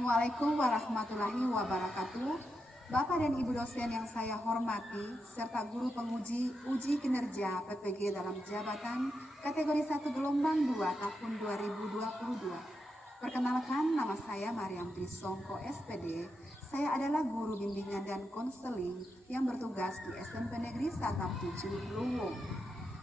Assalamualaikum warahmatullahi wabarakatuh. Bapak dan Ibu dosen yang saya hormati, serta guru penguji uji kinerja PPG dalam jabatan kategori 1 gelombang 2 tahun 2022. Perkenalkan, nama saya Mariam Trisongko SPD. Saya adalah guru bimbingan dan konseling yang bertugas di SMP Negeri 167 Luwung.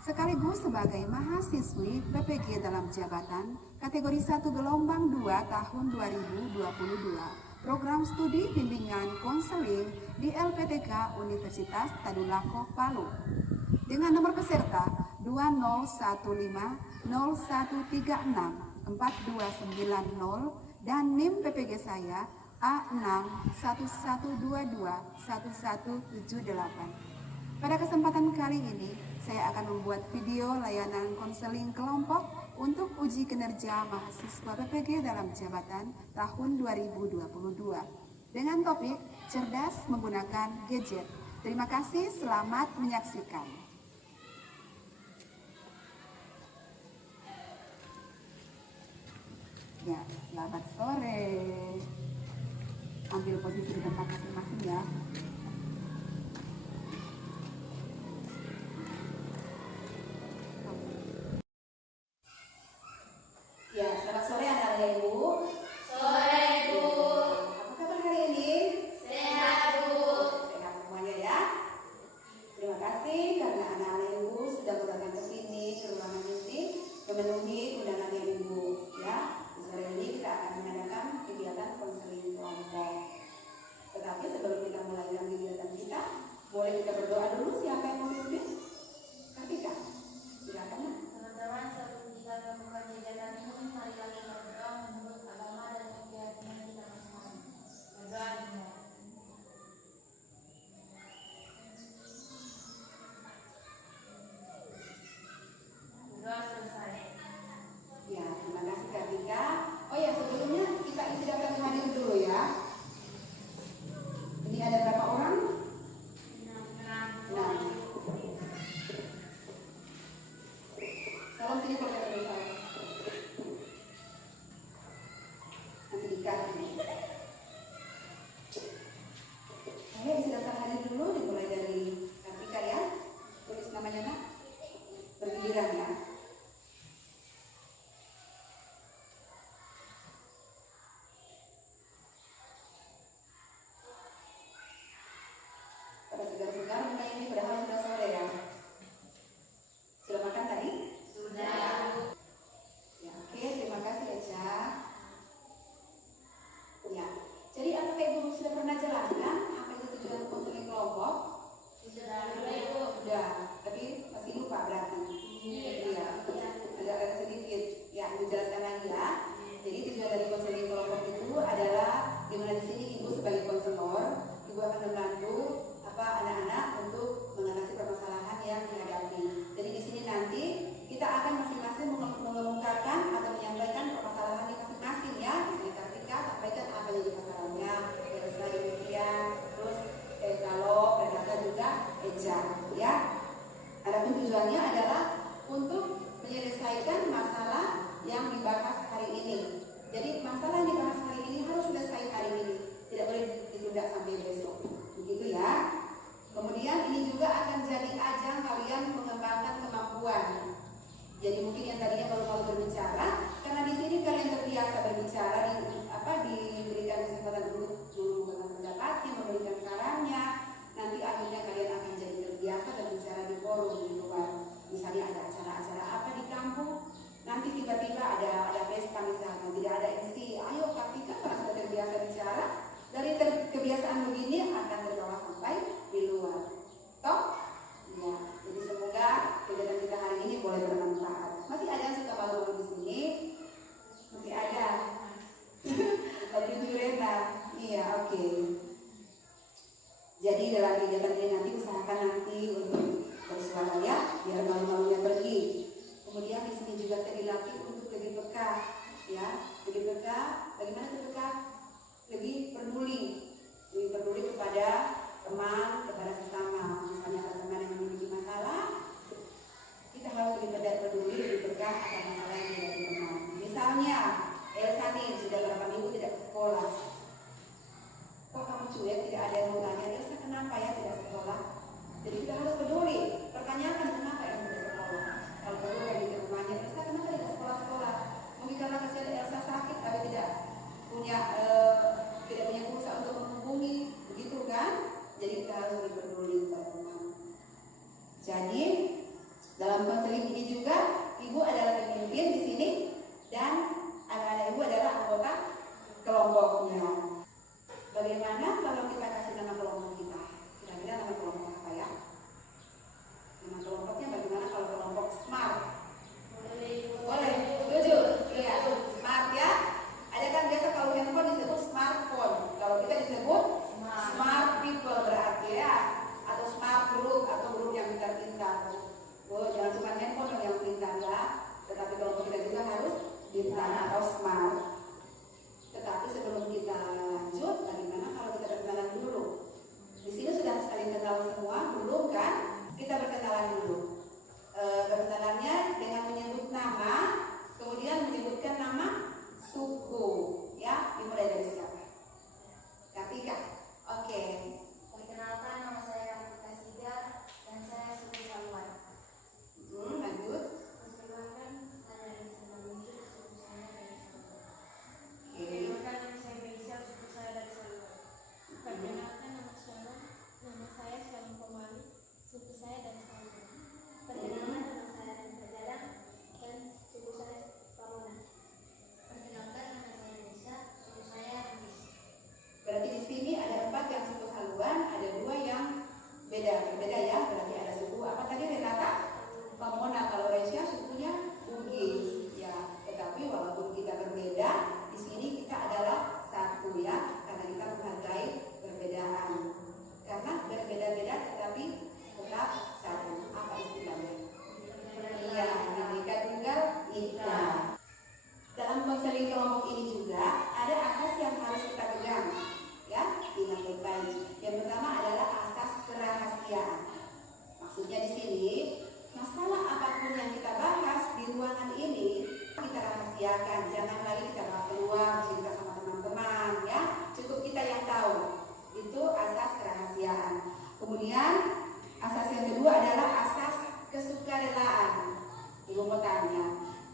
Sekaligus sebagai mahasiswi PPG dalam jabatan kategori 1 gelombang 2 tahun 2022, program studi bimbingan konseling di LPTK Universitas Tadulako Palu. Dengan nomor peserta 201501364290 dan NIM PPG saya A611221178. Pada kesempatan kali ini, saya akan membuat video layanan konseling kelompok untuk uji kinerja mahasiswa PPG dalam jabatan tahun 2022 dengan topik cerdas menggunakan gadget. Terima kasih, selamat menyaksikan. Ya, selamat sore. Ambil posisi di tempat masing-masing ya. Ya, selamat sore anak-anak Ibu. Sore, Bu. Apa kabar hari ini? Sehat, Bu. Sehat semuanya ya. Terima kasih karena anak-anak Ibu sudah datang ke sini ke ruangan ini memenuhi undangan yang Ibu ya. Sore ini kita akan mengadakan kegiatan konseling kelompok. Tetapi sebelum kita mulai dengan kegiatan kita, boleh kita berdoa dulu. Siapa yang mau memimpin? Kartika, silakan. Teman-teman, sebelum kita melakukan kegiatan ini, marilah kita berdoa menurut agama dan keyakinan kita masing-masing. Berdoa dimulai. Berdoa selesai. Ya, terima kasih Kartika. Oh ya, sebelumnya kita isi daftar hadir dulu ya. Ini ada berapa orang? 6. Tolong sini pakai tulisan. Nanti dikat. Ayo isi daftar hadir dulu, dimulai dari Kartika ya. Tulis namanya nak. Bergiliran ya. Pada segar-segar mulai ini padahal sudah sore ya. Sudah makan tadi? Sudah. Ya, oke, terima kasih Eca. Ya, jadi apakah Ibu sudah pernah jelaskan apa itu tujuan konseling kelompok? Sudah, Bu. Sudah, tapi masih lupa berarti. Iya, agak sedikit. Ya, Ibu jelaskan lagi ya. Jadi tujuan dari konseling kelompok itu adalah dimana di sini Ibu sebagai konselor, Ibu akan membantu anak-anak untuk mengatasi permasalahan yang dihadapi. Jadi di sini nanti kita akan masing-masing mengemukakan atau menyampaikan permasalahan masing-masing ya. Misalnya Kartika sampaikan apa jadi masalahnya, Elsa demikian, terus Salo, Renata juga Eja ya. Adapun tujuannya adalah untuk menyelesaikan masalah yang dibahas hari ini. Jadi masalah yang dibahas hari ini harus selesai hari ini, tidak boleh ditunda sampai besok. Begitu ya. Kemudian ini juga akan jadi ajang kalian mengembangkan kemampuan. Jadi mungkin yang tadinya baru berbicara, karena di sini kalian terbiasa berbicara, diberikan kesempatan untuk mengungkapkan pendapatnya, memberikan sarannya. Nanti akhirnya kalian akan jadi terbiasa berbicara di forum di luar. Misalnya ada acara-acara apa di kampung, nanti tiba-tiba ada pesta misalnya, tidak ada MC. Ayo Kartika, kalau sudah terbiasa bicara, dari kebiasaan begini akan terbawa sampai di luar. Toh? Ya, jadi semoga kegiatan kita hari ini boleh bermanfaat. Masih ada yang suka malu-malu di sini? Masih ada. Lagi Rena. Iya, oke. Jadi dalam kegiatan ini nanti usahakan nanti untuk bersuara ya, biar malu-malunya pergi. Kemudian di sini juga dilatih untuk lebih peka, ya, lebih peka. Bagaimana peka? Lebih peduli kepada teman, kepada sesama. Misalnya ada teman yang memiliki masalah, kita harus lebih peduli, lebih peka akan masalah yang dihadapi teman. Misalnya Elsa nih sudah berapa minggu tidak ke sekolah, Jadi kita harus peduli. Pertanyakan kenapa yang tidak sekolah. Kalau perlu kayak di rumahnya, Elsa kenapa tidak sekolah-sekolah? Mungkin karena kasihan Elsa sakit, tapi tidak punya pulsa untuk menghubungi, begitu kan? Jadi kita harus lebih peduli teman-teman. Jadi dalam konseling ini juga ibu adalah pemimpin di sini dan anak-anak ibu adalah anggota kelompoknya. Bagaimana kalau kita kasih nama kelompok kita? Kira-kira nama kelompok apa ya? Nama kelompoknya bagaimana kalau kelompok SMART? Boleh, setuju? Iya, SMART ya. Ada kan biasa kalau handphone disebut smartphone, kalau kita disebut smart people berarti ya, atau smart group atau grup yang pintar-pintar. Oh, jangan cuma handphone yang pintar ya, tetapi kelompok kita juga harus pintar atau smart. Tetapi sebelum kita lanjut, bagaimana kalau kita berkenalan dulu? Di sini sudah saling kenal semua, belum kan? Kita berkenalan dulu. Berkenalannya dengan menyebut nama, kemudian menyebutkan nama suku, ya. Dimulai dari siapa? Kartika. Oke. Perkenalkan, nama saya Kartika Siga dan saya suku Saluan. Lanjut. Perkenalkan, saya dari Semarang, suku saya dari Saluan. Oke. Perkenalkan, nama saya Meisha, suku saya dari Saluan. Perkenalkan, nama saya Salim Komali, suku saya dari Saluan. Perkenalkan, nama saya Renta Gadang dan suku saya Pamona. Perkenalkan, nama saya Meisha, suku saya Andis. Berarti di sini ada 4 yang suku Saluan, ada 2 yang berbeda ya. Berarti ada suku apa tadi Renata? Pamona. Kalau Resya sukunya Bugis, ya. Tetapi walaupun kita berbeda, di sini kita adalah satu ya, karena kita menghargai perbedaan. Karena berbeda-beda tetapi tetap satu. Apa istilahnya? Iya, Bhinneka Tunggal Ika. Dalam konseling kelompok ini juga ada asas yang harus kita pegang, ya, ingat baik-baik. Yang pertama adalah asas kerahasiaan. Maksudnya di sini masalah apapun yang kita bahas di ruangan ini kita rahasiakan, jangan lagi kita bawa keluar cerita sama teman-teman, ya. Cukup kita yang tahu. Itu asas kerahasiaan. Kemudian asas yang kedua adalah asas kesukarelaan. Ibu mau tanya,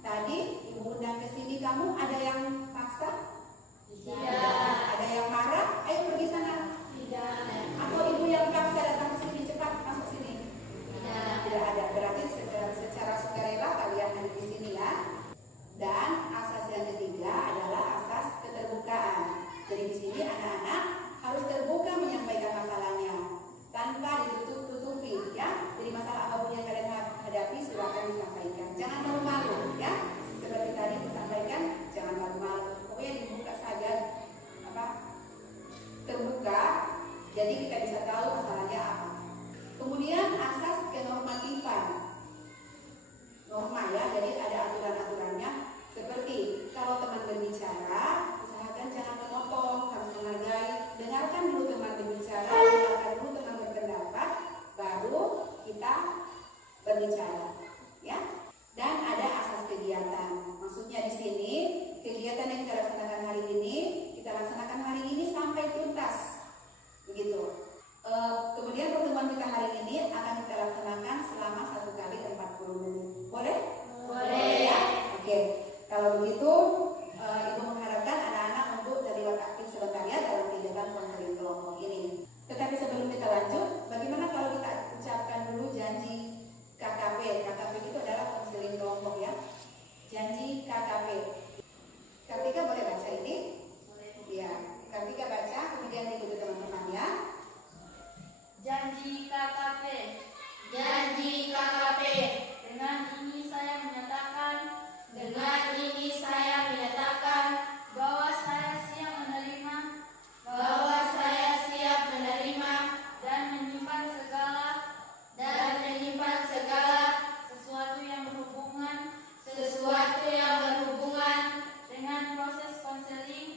tadi ibu undang ke sini, kamu ada yang paksa? Tidak. Ada yang marah? Ayo pergi sana. Tidak. Atau ibu yang paksa datang ke sini, cepat masuk sini? Tidak. Tidak ada. Berarti secara sukarela kalian ada di sini ya. Dan asas yang ketiga adalah asas keterbukaan. Jadi di sini anak-anak harus terbuka menyampaikan masalahnya tanpa ditutup-tutupi, ya. Jadi masalah apapun yang kalian hadapi silakan disampaikan. Jangan malu-malu, ya. Seperti tadi disampaikan, jangan malu-malu. Pokoknya dibuka saja, terbuka. Jadi kita bisa tahu masalahnya apa. Kemudian asas kenormatifan. Norma ya, jadi ada aturan-aturannya. Seperti kalau teman berbicara, usahakan jangan memotong, harus menghargai. Dengarkan dulu teman berbicara, dengarkan dulu teman berpendapat, baru kita berbicara, ya. Dan ada asas kegiatan. Maksudnya di sini kegiatan yang kita laksanakan hari ini, kita laksanakan hari ini sampai tuntas, begitu. Kemudian pertemuan kita hari ini akan kita laksanakan selama 1 kali 40 menit. Boleh? Boleh. Ya? Oke. Kalau begitu, ibu mengharapkan anak-anak untuk terlibat aktif sebentar ya dalam kegiatan konseling kelompok ini. Tetapi sebelum kita lanjut, bagaimana kalau kita ucapkan dulu janji KKP? KKP itu adalah konseling kelompok ya. Janji KKP. Kartika boleh baca ini? Iya. Kartika baca, kemudian diikuti teman-teman ya. Janji KKP. Janji KKP. Dengan ini saya menyatakan bahwa saya siap menerima dan menyimpan segala sesuatu yang berhubungan dengan proses konseling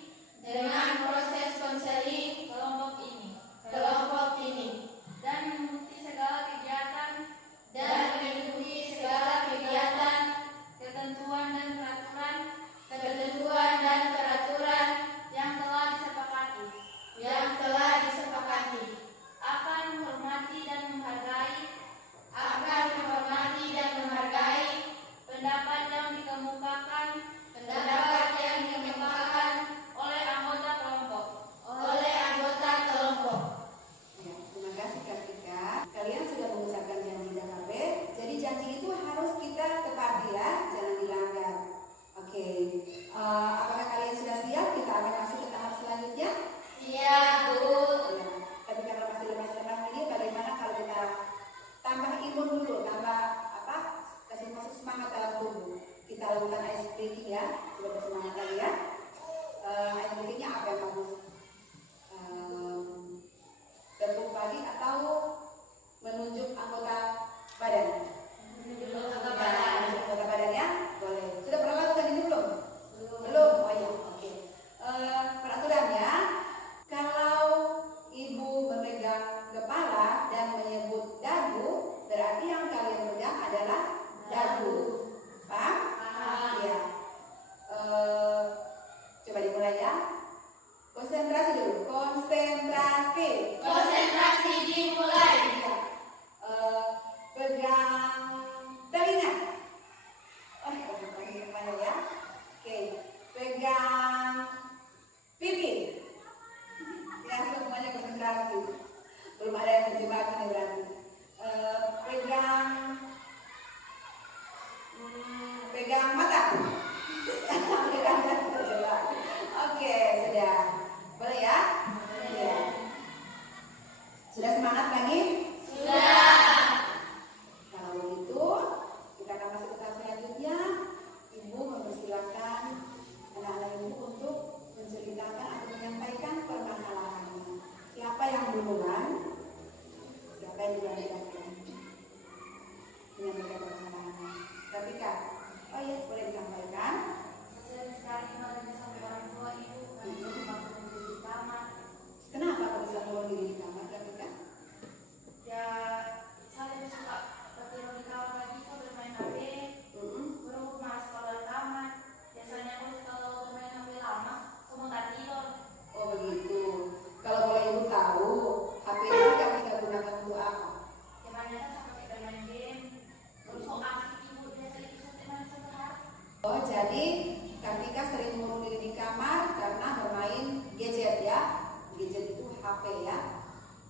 Kartika sering mengurung diri di kamar karena bermain gadget ya. Gadget itu HP ya.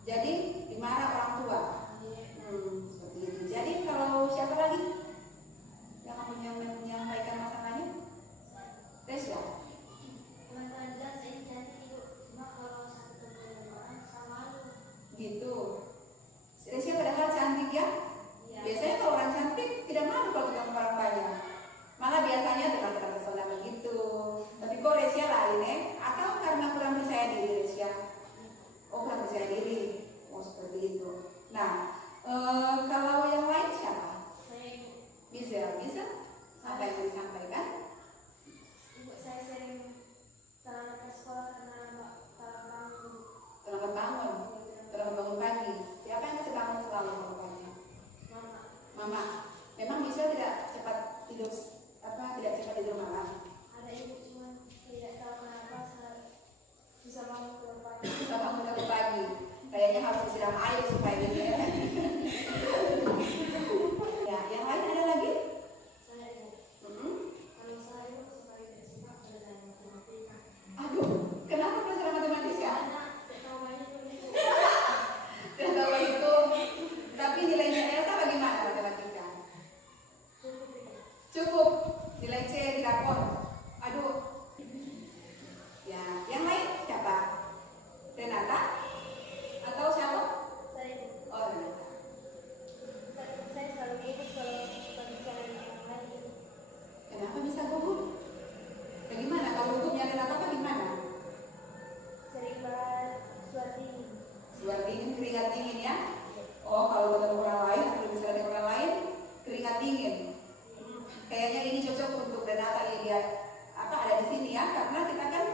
Jadi dimarah orang tua. Seperti itu. Jadi kalau siapa lagi yang menyampaikan masalahnya? Resya. Teman-teman bilang saya cantik ibu, cuma kalau satu ketemu orang sama lu. Gitu. Resya padahal cantik ya. Iya. Biasanya kalau orang cantik tidak malu kalau ketemu orang banyak. Malah biasanya dengan terpesona begitu. Tapi kok Resya lain atau karena kurang percaya diri Resya? Oh, kurang percaya diri. Oh, seperti itu. Nah, kalau yang lain siapa? Saya ibu. Bisa? Apa yang mau disampaikan? Ibu saya sering terlambat ke sekolah karena terlambat bangun. Terlambat bangun pagi. Siapa yang masih bangun selalu bangun pagi? Mama. Mama. Memang bisa tidak cepat tidur malam? Ada ibu cuma tidak tahu kenapa susah bangun keluar pagi. Susah bangun pagi. Kayaknya harus disiram air supaya gitu ya. Ya, yang lain ada lagi? Saya ibu. Kalau saya supaya tidak suka pelajaran matematika. Aduh, kenapa pelajaran matematika? Karena tidak tahu banyak tulis. Dan kalau itu, tapi nilainya Elsa bagaimana matematika? Cukup ibu. Cukup, nilai C di rapor. Aduh. Ya, yang lain siapa? Renata? Atau siapa? Saya ibu. Oh, Renata. Saya selalu ikut kalau pembicaraan yang lain. Kenapa bisa gugup? Bagaimana? Kalau gugupnya Renata bagaimana? Sering bahas suara dingin. Suara dingin, keringat dingin ya? Oh, kalau ketemu orang lain atau bisa dengan orang lain, keringat dingin. Kayaknya ini cocok untuk Renata ya, dia ada di sini ya, karena kita kan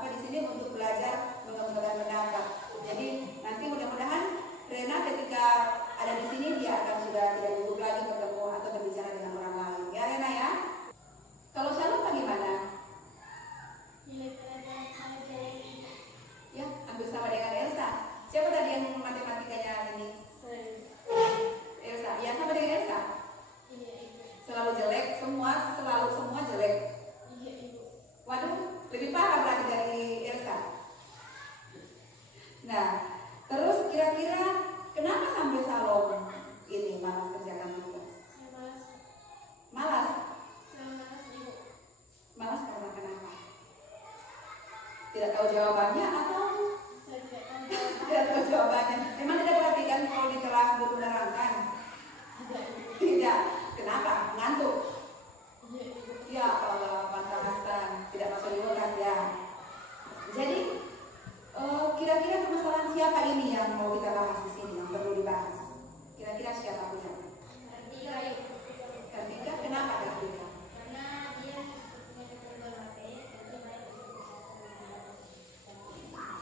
di sini untuk belajar mengembangkan pendapat. Jadi nanti mudah-mudahan Rena ketika ada di sini dia akan sudah tidak gugup lagi bertemu atau berbicara dengan orang lain. Ya Rena ya. Kalau Shalom bagaimana? Nilai pelajaran saya jelek. Ya, hampir sama dengan Elsa. Siapa tadi yang matematikanya ini? Saya. Elsa. Ya, sama dengan Elsa. Iya ibu. Selalu jelek, selalu semua jelek. Iya ibu. Waduh, lebih parah berarti dari Elsa. Nah, terus kira-kira kenapa sampai Salom ini malas kerjakan tugas? Saya malas. Malas? Saya malas ibu. Malas karena kenapa? Tidak tahu jawabannya atau Saya tidak tahu jawaban. tidak tahu jawabannya? Memang tidak perhatikan kalau di kelas guru menerangkan? Tidak ibu. Tidak. Kenapa? Ngantuk? Iya ibu. Ya Allah, pantasan tidak masuk di otak ya. Jadi kira-kira permasalahan siapa ini yang mau kita bahas di sini, yang perlu dibahas? Kira-kira siapa punya? Kartika ibu. Kartika, kenapa Kartika? Karena dia punya kecanduan HP dan dia main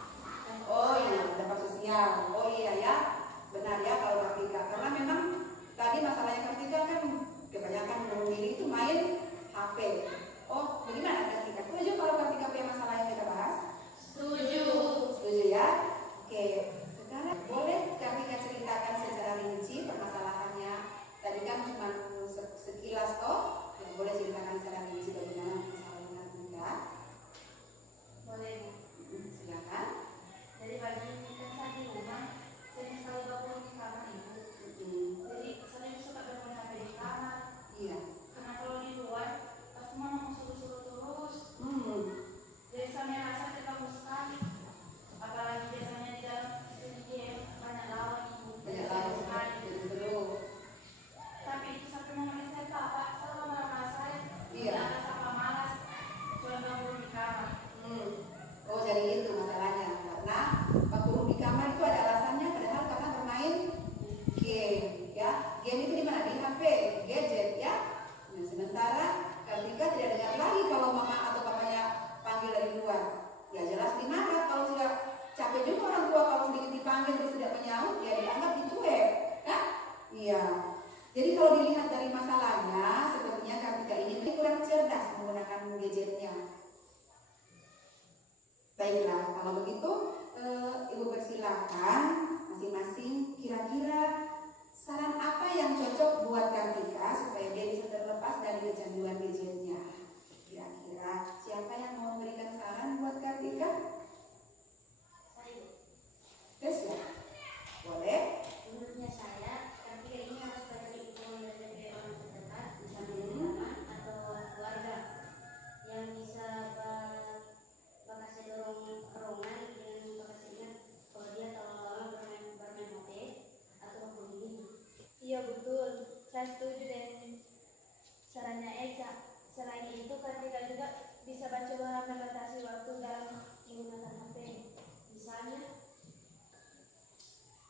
coba membatasi waktu dalam menggunakan HP.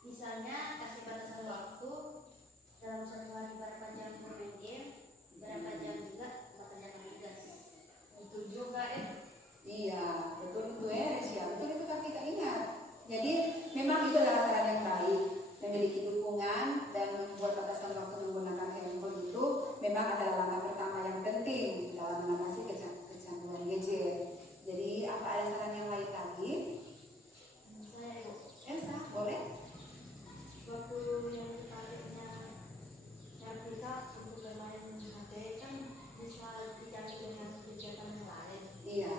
Misalnya kasih batasan waktu dalam satu hari berapa jam bermain game, berapa jam juga bekerja tugas. Itu juga Iya, betul itu ya, betul itu kan kita ingat. Jadi memang itu adalah saran yang baik, memiliki dukungan dan membuat batasan waktu menggunakan handphone itu memang adalah langkah pertama yang penting dalam mengatasi kecanduan gadget. Jadi apa ada saran yang lain lagi? Saya Elsa, boleh? Waktu yang kita kita untuk bermain HP kan bisa diganti dengan kegiatan yang lain Iya,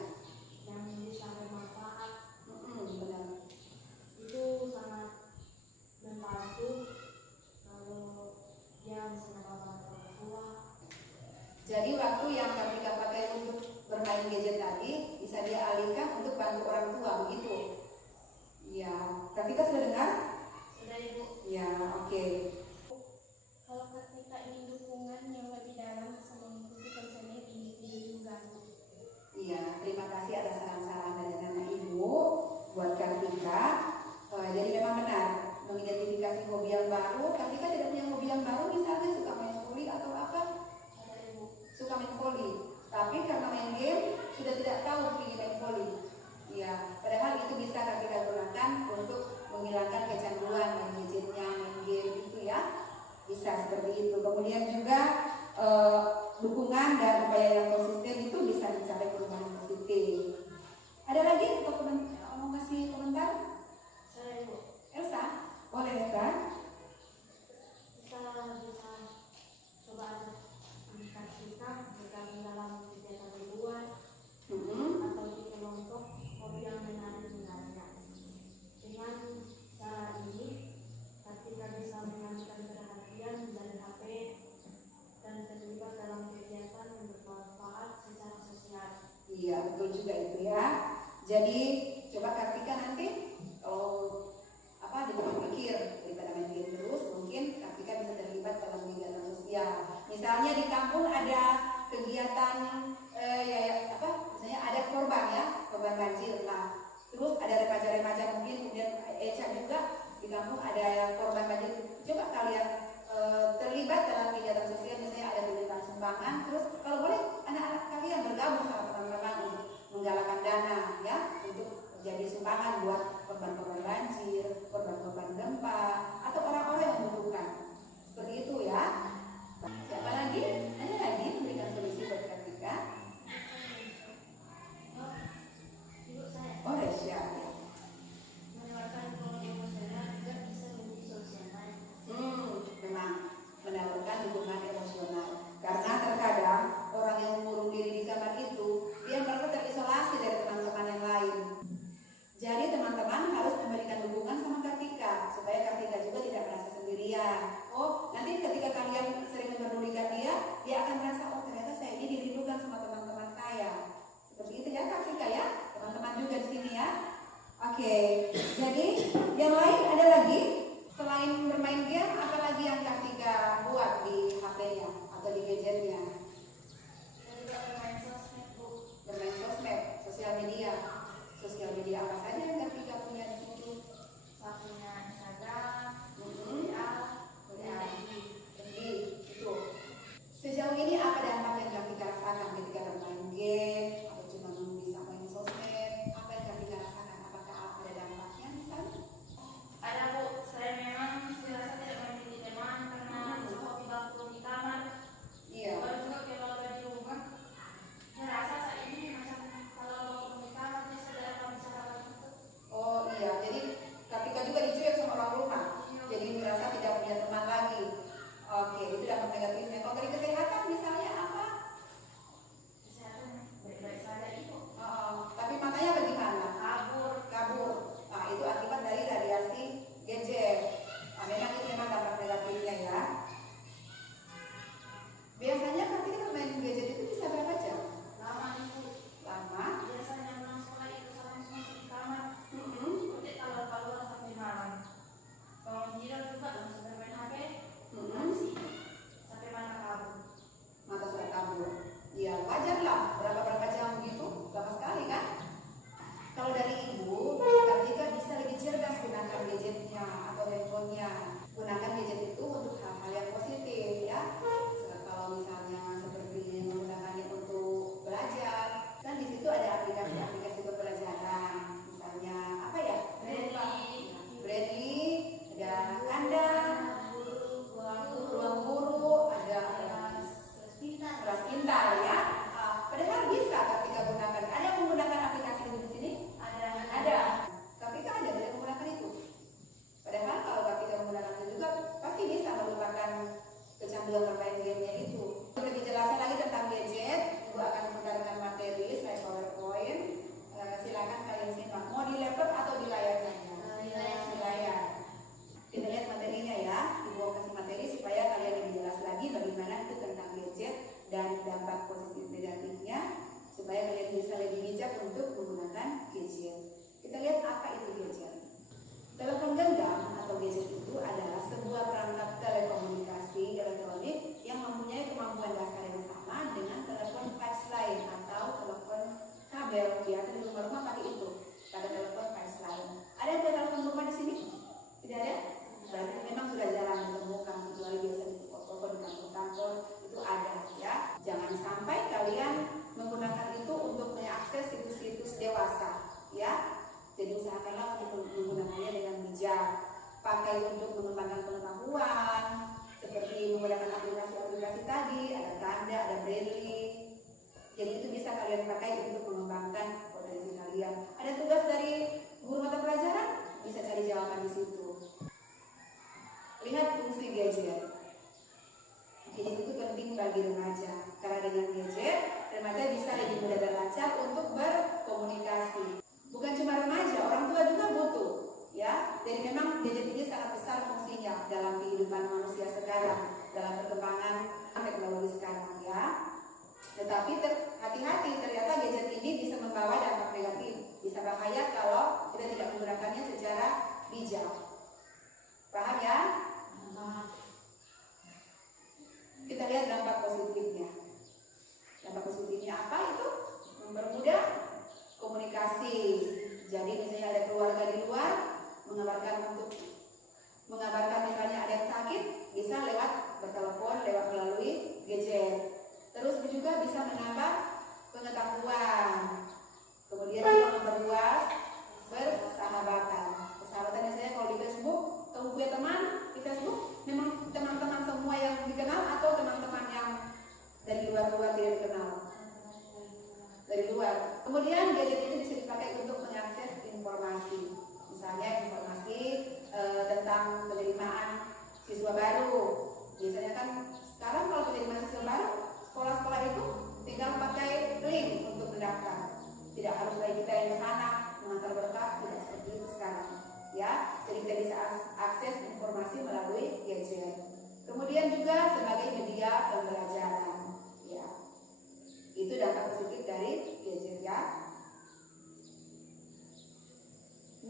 yang bisa bermanfaat. benar. Itu sangat membantu kalau dia bisa membantu orang tua. Jadi waktu yang Kartika pakai untuk bermain gadget tadi bisa dia alihkan untuk bantu orang tua, begitu? Iya, Kartika sudah dengar? sudah Ibu. Ya, oke. Kalau kita ingin dukungan yang lebih dalam bisa mengikuti konselor individu juga. Iya, terima kasih atas saran-saran dari anak ibu buat Kartika. Jadi memang benar mengidentifikasi hobi yang baru. Kartika tidak punya hobi yang baru, misalnya suka main voli atau apa? Ada ibu. Suka main voli. Tapi karena main game sudah tidak tahu ingin main voli. Iya, padahal itu bisa Kartika gunakan untuk menghilangkan kecanduan main gadgetnya, main game itu ya. Bisa seperti itu. Kemudian juga dukungan dan upaya yang konsisten itu bisa mencapai perubahan positif. Ada lagi untuk mau ngasih komentar? Saya ibu. Elsa, boleh Elsa? Kita bisa coba ajak kita bergabung dalam kegiatan di luar atau di kelompok hobi yang menarik dengannya. Dengan cara ini, kita bisa mengalihkan perhatian dari HP dan terlibat dalam kegiatan yang bermanfaat secara sosial. Iya, betul juga itu ya. Jadi coba Kartika nanti dipikir daripada main game terus, mungkin Kartika bisa terlibat dalam kegiatan sosial. Misalnya di kampung ada kegiatan misalnya ada korban banjir. Nah, terus ada remaja-remaja mungkin, kemudian Eca juga di kampung ada yang korban banjir. Coba kalian terlibat dalam kegiatan sosial, misalnya ada kegiatan sumbangan, terus kalau boleh anak-anak kalian bergabung sama teman-teman untuk menggalakkan dana ya untuk jadi sumbangan buat korban-korban banjir, korban-korban gempa, atau orang-orang yang membutuhkan. Seperti itu ya. Siapa lagi? Ada lagi? apa itu gadget? Telepon genggam atau gadget itu adalah sebuah perangkat telekomunikasi elektronik yang mempunyai kemampuan dasar yang sama dengan telepon fax line atau telepon kabel. Biasa di rumah-rumah pakai itu, pada telepon fax line. Ada yang punya telepon rumah di sini? Tidak ada? Berarti memang sudah jarang ditemukan, kecuali biasa di toko di kantor-kantor itu ada ya. Jangan sampai kalian menggunakan itu untuk mengakses situs-situs dewasa ya. Jadi usahakanlah untuk menggunakannya dengan bijak. Pakai untuk mengembangkan pengetahuan, seperti menggunakan aplikasi-aplikasi tadi, ada tanda, ada braille. Jadi itu bisa kalian pakai untuk mengembangkan potensi kalian. Ada tugas dari guru mata pelajaran, bisa cari jawaban di situ. Lihat fungsi gadget. Gadget itu penting bagi remaja, karena dengan gadget remaja bisa lebih mudah dan lancar untuk berkomunikasi. Bukan cuma remaja, orang tua juga butuh, ya. Jadi memang gadget ini sangat besar fungsinya dalam kehidupan manusia sekarang, dalam perkembangan teknologi sekarang, ya. Tetapi hati-hati, ternyata gadget ini bisa membawa dampak negatif, bisa bahaya kalau kita tidak menggunakannya secara bijak. Paham ya? Kita lihat dampak positifnya. Dampak positifnya apa itu? Mempermudah komunikasi. Jadi misalnya ada keluarga di luar mengabarkan misalnya ada yang sakit, bisa lewat bertelepon, lewat melalui gadget. Terus juga bisa menambah pengetahuan. Kemudian juga memperluas persahabatan. Persahabatan misalnya kalau di Facebook, kamu punya teman di Facebook, memang teman-teman semua yang dikenal atau teman-teman yang dari luar-luar tidak dikenal? Dari luar. Kemudian gadget ini bisa dipakai untuk mengakses informasi. Misalnya informasi tentang penerimaan siswa baru. Biasanya kan sekarang kalau penerimaan siswa baru, sekolah-sekolah itu tinggal pakai link untuk mendaftar. Tidak harus lagi kita yang ke sana mengantar berkas, tidak seperti itu sekarang. Ya, jadi kita bisa akses informasi melalui gadget. Kemudian juga sebagai media pembelajaran. Ya, itu dampak positif dari gadget ya.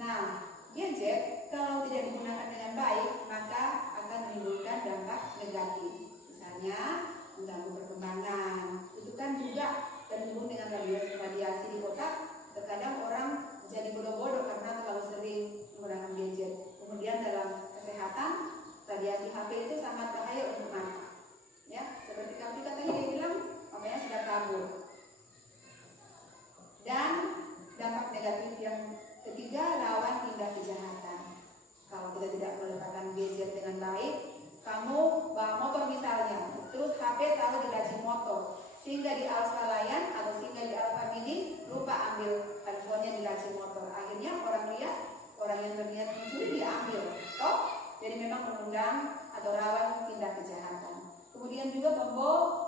Nah, gadget kalau tidak digunakan dengan baik maka akan menimbulkan dampak negatif. Misalnya mengganggu perkembangan. Itu kan juga terhubung dengan radiasi di otak. Terkadang orang jadi bodoh-bodoh karena terlalu sering menggunakan gadget. Kemudian dalam kesehatan, radiasi HP itu sangat bahaya untuk mata. Ya, seperti Kak tadi dia bilang, makanya sudah kabur. Dan dampak negatif yang ketiga, rawan tindak kejahatan. Kalau kita tidak meletakkan gadget dengan baik, kamu bawa motor misalnya, terus HP taruh di laci motor, sehingga di Australian atau sehingga di Alfa Mini lupa ambil handphonenya di laci motor. Akhirnya orang lihat, orang yang berniat mencuri diambil. Toh, jadi memang mengundang atau rawan tindak kejahatan. Kemudian juga pemborosan.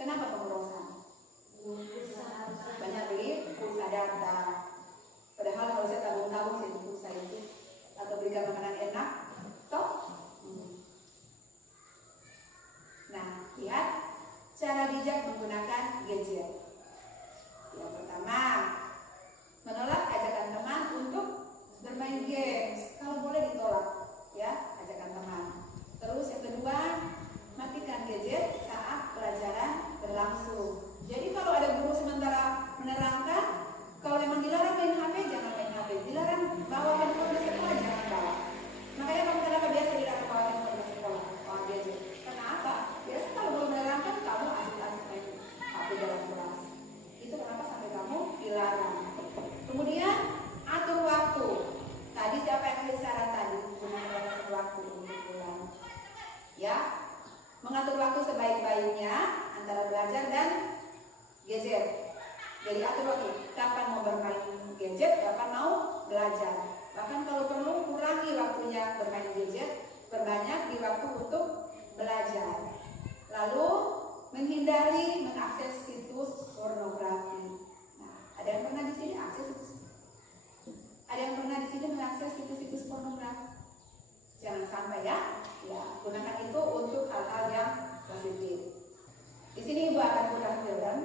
Kenapa pemborosan? Banyak beli pulsa data. Padahal kalau saya tabung-tabung saya pulsa itu atau belikan makanan enak, toh. Nah, lihat cara bijak menggunakan gadget. Yang pertama, menolak ajakan teman untuk bermain games. Kalau boleh ditolak, ya, ajakan teman. Terus yang kedua, matikan gadget saat pelajaran berlangsung. Jadi kalau ada guru sementara menerangkan, kalau memang dilarang main HP, jangan main HP. Dilarang bawa handphone ke sekolah, jangan bawa. Makanya kamu kenapa biasa dilarang bawa handphone ke sekolah, bawa gadget? Kenapa? Biasa kalau guru menerangkan, kamu asik-asik main HP dalam kelas. Itu kenapa sampai kamu dilarang. Kemudian atur waktu. Tadi siapa yang kasih saran tadi? Menggunakan waktu untuk pulang. Ya, mengatur waktu sebaik-baiknya antara belajar dan gadget. Jadi atur waktu. Kapan mau bermain gadget, kapan mau belajar. Bahkan kalau perlu kurangi waktunya bermain gadget, perbanyak di waktu untuk belajar. Lalu menghindari mengakses situs pornografi. Nah, ada yang pernah di sini akses situs? Ada yang pernah di sini mengakses situs-situs pornografi? Jangan sampai ya. Ya, gunakan itu untuk hal-hal yang positif. Di sini Ibu akan putar film.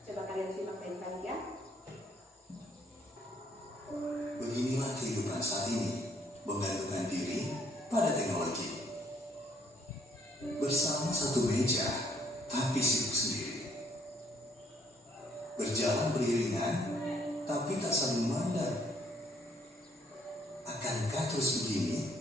Coba kalian simak baik-baik ya. meja, tapi sibuk sendiri. Berjalan beriringan, tapi tak saling memandang. Akankah terus begini?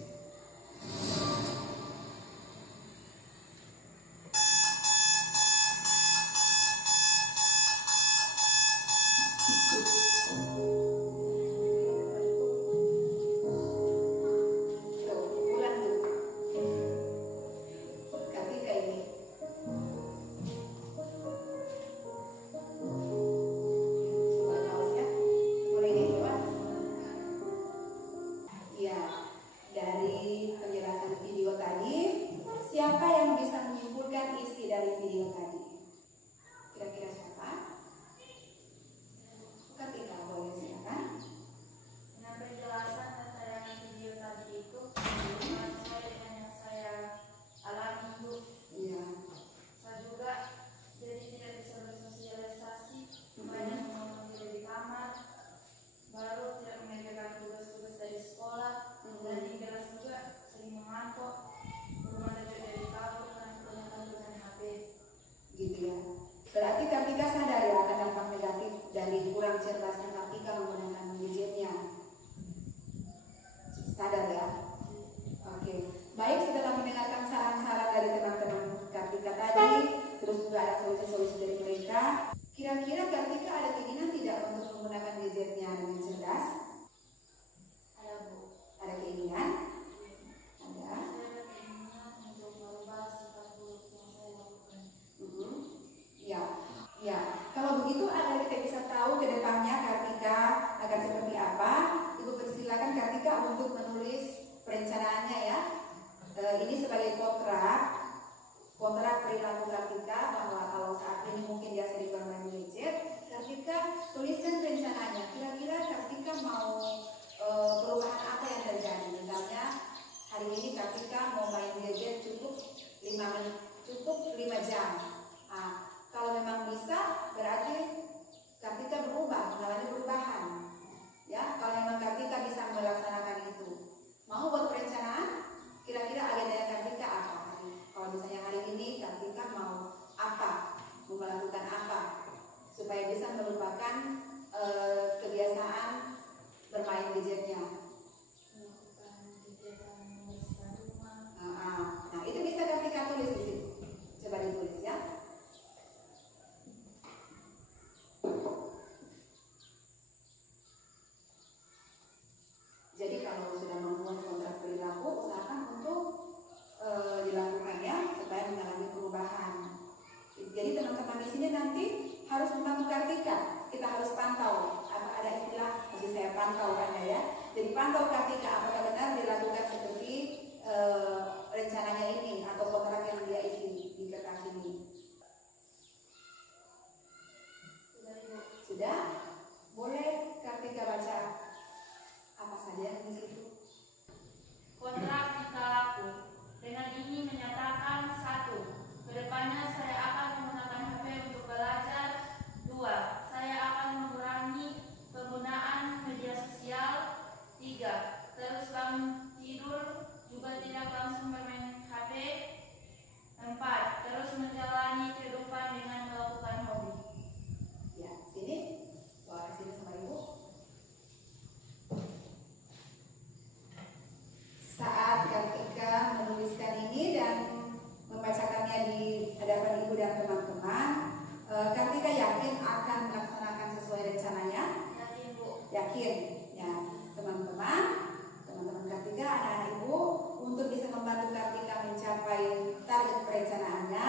Berarti Kartika sadar ya akan dampak negatif dari kurang cerdasnya Kartika menggunakan gadgetnya. Sadar ya? Oke. Baik, setelah mendengarkan saran-saran dari teman-teman Kartika tadi, terus juga ada solusi-solusi dari mereka, kira-kira Kartika ada keinginan tidak untuk menggunakan gadgetnya dengan cerdas? Ada, Bu. Ada keinginan? Ada. Saya keinginan untuk merubah sifat buruk yang saya lakukan. Ya. Kalau begitu, agar kita bisa tahu ke depannya Kartika akan seperti apa, Ibu persilakan Kartika untuk menulis perencanaannya ya. Ini sebagai kontrak perilaku Kartika, bahwa kalau saat ini mungkin dia sering bermain gadget, Kartika tuliskan rencananya. Kira-kira Kartika mau perubahan apa yang terjadi? Misalnya hari ini Kartika mau main gadget cukup 5 jam. Kalau memang bisa, berarti Kartika berubah, mengalami perubahan. Ya, kalau memang Kartika bisa melaksanakan itu, mau buat perencanaan, kira-kira agenda Kartika apa? Kalau misalnya hari ini Kartika mau apa, mau melakukan apa, supaya bisa melupakan kebiasaan bermain gadgetnya. Melakukan kegiatan membersihkan rumah. Nah, itu bisa Kartika tulis di situ. Coba ditulis ya. Jadi kalau sudah membuat kontrak perilaku, usahakan untuk dilakukannya supaya mengalami perubahan. Jadi teman-teman di sini nanti harus membantu Kartika. Kita harus pantau. Ada istilah, maksud saya pantau Anda ya. Jadi pantau Kartika apakah benar dilakukan seperti rencananya ini atau kontrak yang dia isi di kertas ini. Sudah? Boleh Kartika baca apa saja yang di situ? Kontrak kita laku. Dengan ini menyatakan 1. Kedepannya saya akan menggunakan HP untuk belajar. 2. Saya akan mengurangi penggunaan media sosial. 3. Terus bangun tidur juga tidak langsung bermain HP. 4. Terus menjalani kehidupan dengan melakukan hobi. Ya, sini. Bawa ke sini sama Ibu. Saat Kartika menuliskan ini dan membacakannya di hadapan Ibu dan teman-teman, Kartika yakin akan melaksanakan sesuai rencananya? Yakin, Bu. Yakin? Ya, teman-teman Kartika, anak-anak Ibu, untuk bisa membantu Kartika mencapai target perencanaannya,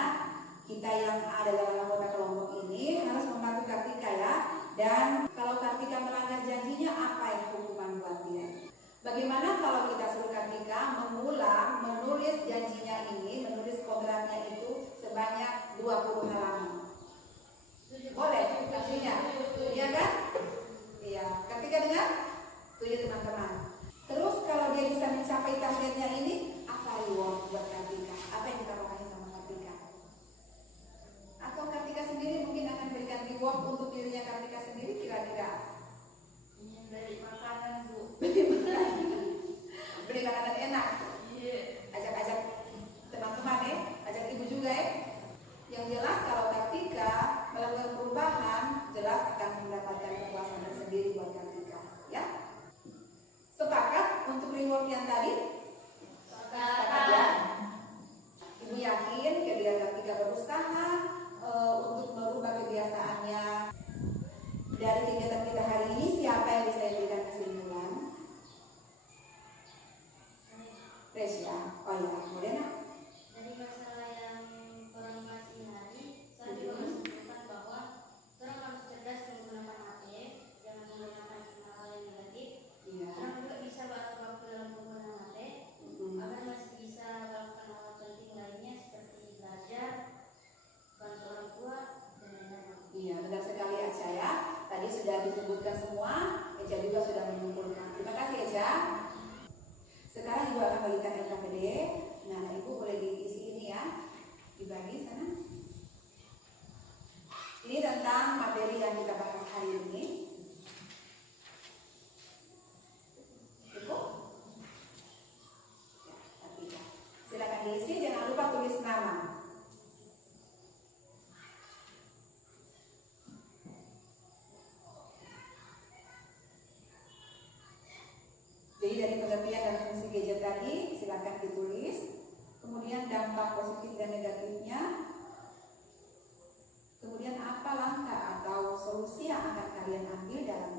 kita yang ada dalam anggota kelompok ini harus membantu Kartika ya. Dan kalau Kartika melanggar janjinya, apa yang hukuman buat dia? Bagaimana kalau kita suruh Kartika mengulang menulis janjinya ini, menulis kontraknya itu sebanyak 20 halaman? Boleh, artinya, iya kan? Iya, Kartika dengar? Setuju teman-teman. Terus kalau dia bisa mencapai targetnya ini, apa reward buat Kartika? Apa yang kita mau sama Kartika? Atau Kartika sendiri mungkin akan berikan reward untuk dirinya Kartika sendiri, kira-kira? Ingin beli makanan, Bu. Beli makanan enak. Iya. Ajak-ajak teman-teman ya, ajak ibu juga ya. sudah disebutkan semua, Eja juga sudah mengumpulkan. Terima kasih Eja. Sekarang Ibu akan bagikan LKPD. Nah, Ibu boleh diisi ini ya, dibagi sana. Ini tentang materi yang kita bahas hari ini. Ibu, ya, silakan diisi. Jangan lupa tulis nama. Jadi dari pengertian dan fungsi gadget tadi silakan ditulis. Kemudian dampak positif dan negatifnya. Kemudian apa langkah atau solusi yang akan kalian ambil dalam